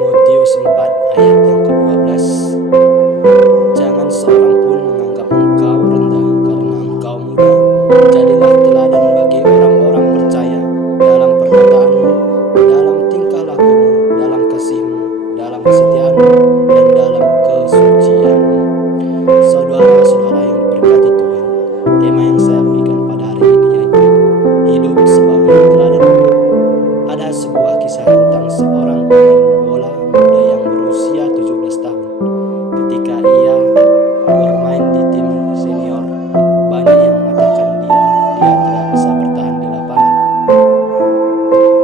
Timotius 4 ayat yang ke-12. Jangan seorang pun menganggap engkau rendah karena engkau muda. Jadilah teladan bagi orang-orang percaya dalam perkataanmu, dalam tingkah lakumu, dalam kasihmu, dalam kesetiaanmu, dan dalam kesucianmu. Saudara-saudara yang diberkati Tuhan, tema yang saya berikan pada hari ini yaitu hidup sebagai teladan. Ada sebuah kisah tentang seorang pemain bola muda yang berusia 17 tahun. Ketika ia bermain di tim senior, banyak yang mengatakan dia tidak bisa bertahan di lapangan.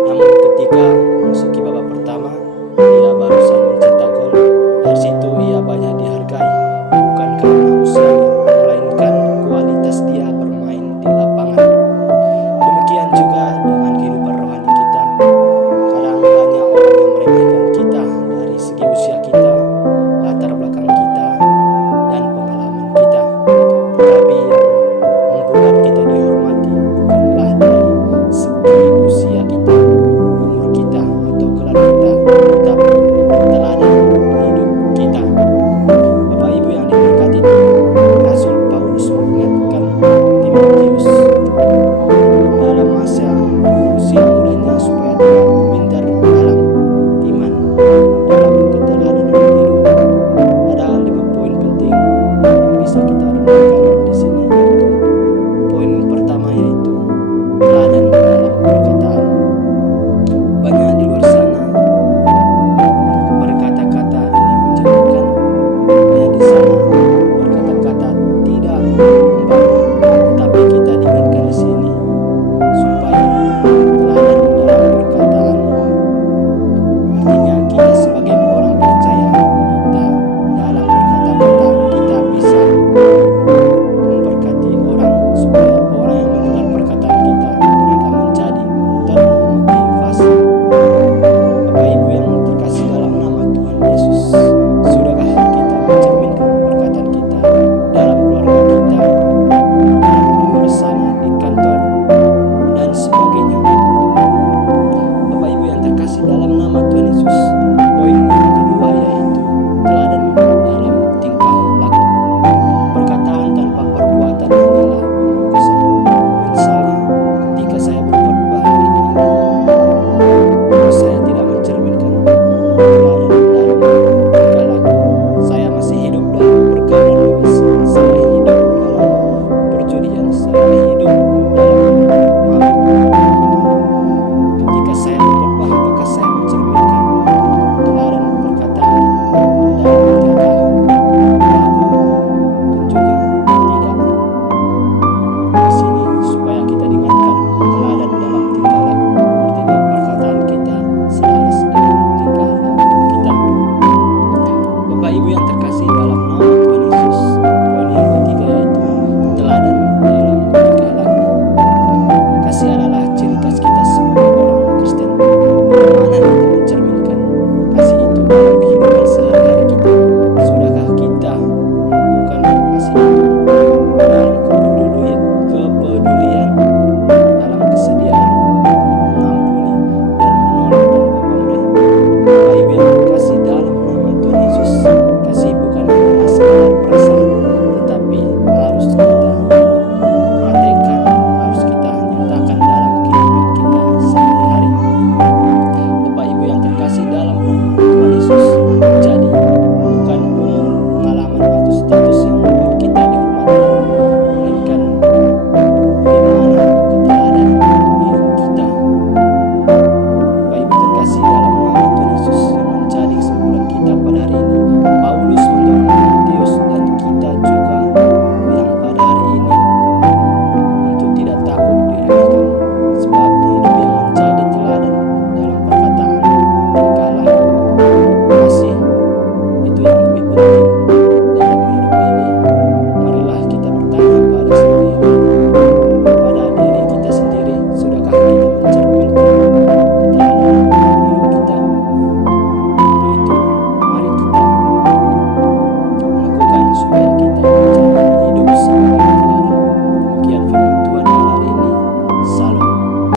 Namun ketika memasuki babak pertama, dia barusan mencetak gol. Dari situ ia banyak dihargai, bukan karena usianya, melainkan kualitas dia bermain di lapangan. Demikian juga dengan kehidupan rohani kita. Kadang banyak orang yang meremehkan kita dari segi usia kita, latar belakang kita, dan pengalaman kita. Tetapi yang membuat kita dihormati bukanlah dari segi usia kita, umur kita, atau gelar kita, tetapi teladan hidup kita. Bapak Ibu yang diberkati Tuhan, Rasul Paulus mengingatkan Timotius dalam masa usia mudanya supaya dia pintar dalam iman, dalam keteladanan hidup. Ada 5 poin penting yang bisa kita renungkan di sini, yaitu poin pertama yaitu teladan dalam perkataan. Banyak di luar sana berkata-kata ingin menjatuhkan, banyak di sana berkata-kata tidak membangun, tetapi kita diingatkan di sini supaya teladan dalam perkataan. Artinya kita sebagai orang percaya, kita dalam berkata-kata kita bisa memberkati orang, supaya orang yang mendengar perkataan kita mereka menjadi termotivasi. Bapak Ibu yang terkasih dalam nama Tuhan Yesus, sudahkah kita mencerminkan perkataan kita dalam keluarga kita, di luar sana, di kantor, dan sebagainya? Bapak Ibu yang terkasih dalam nama Tuhan Yesus,